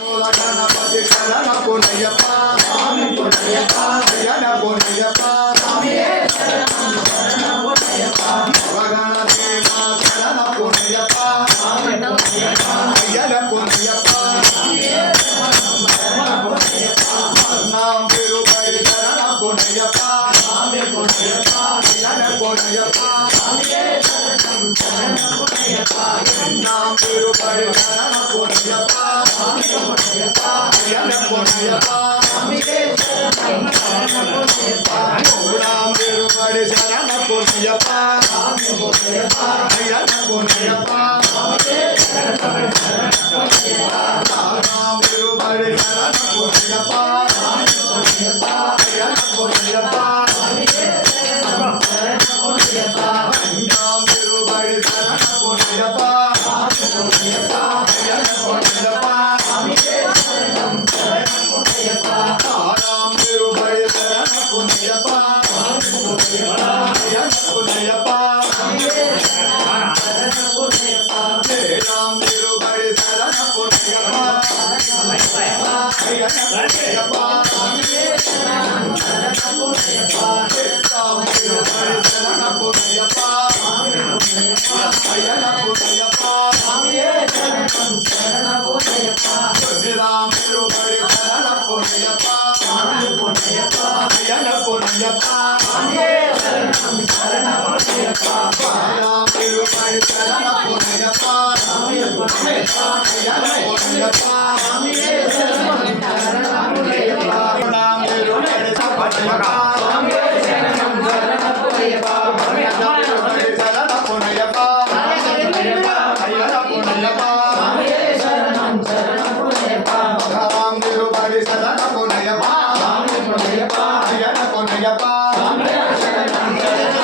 గణపతి శరణ పునయ్యప్ప స్వామి పునయ్యప్ప శరణ పునయ్యప్ప స్వామియే శరణం శరణ పునయ్యప్ప గణదేవ శరణ పునయ్యప్ప స్వామి పునయ్యప్ప శరణ పునయ్యప్ప స్వామియే శరణం శరణ పునయ్యప్ప నామ తిరుపతి శరణ పునయ్యప్ప స్వామి పునయ్యప్ప శరణ పునయ్యప్ప స్వామియే శరణం శరణ పునయ్యప్ప నామ తిరుపతి శరణ పునయ్యప్ప స్వామి పునయ్యప్ప శరణ పునయ్యప్ప స్వామియే శరణం శరణ పునయ్యప్ప నామ తిరుపతి శరణ పునయ్యప్ప స్వామి పునయ్యప్ప శరణ పునయ్యప్ప స్వామియే శరణం శరణ పునయ్యప్ప నామ తిరుపతి శరణ పునయ్యప్ప స్వామి పునయ్యప్ప శరణ పునయ్యప్ప స్వామియే శరణం శరణ పునయ్యప్ప నామ తిరుపతి శరణ పునయ్యప్ప స్వామి పునయ్యప్ప శరణ పునయ్యప్ప స్వామియే శరణం శరణ పునయ్యప్ప నామ తిరుపతి శరణ పునయ్యప్ప స్వామి పునయ్యప్ప శరణ పునయ్యప్ప స్వామియే శరణం శరణ పునయ్యప్ప నామ తిరుపతి శరణ పునయ్యప్ప శరణ పునయ్యప్ప స్వామియే శరణం శరణ పునయ్యప్ప నామ తిరుపతి శరణ పునయ్యప్ప స్వామి పునయ్యప్ప శరణ పునయ్యప్ప స్వామియే శరణం శరణ పునయ్యప్ప నామ తిరుపతి శరణ పునయ్యప్ప స్వామి పునయ్యప్ప శరణ పునయ్యప్ప స్వామియే శరణం శరణ పునయ్యప్ప నామ తిరుపతి శరణ పునయ్యప్ప స్వామి పునయ్యప్ప శరణ పునయ్యప్ప స్వామియే శరణం శరణ పునయ్యప్ప నామ తిరుపతి శరణ స్వామియే శరణం శరణ పునయ్యప్ప శరణ పునయ్యప్ప శరణ పునయ్యప్ప స్వామియే శరణం శరణ పునయ్యప్ప నామ తిరుపతి శరణ పునయ్యప్ప స్వామి పునయ్యప్ప శరణ పునయ్యప్ప స్వామియే శరణం శరణ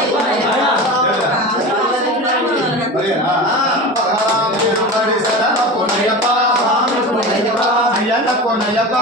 పునయ్యప్ప నామ తిరుపతి శరణ పునయ్యప్ప స్వామి పునయ్యప్ప శరణ పునయ్యప్ప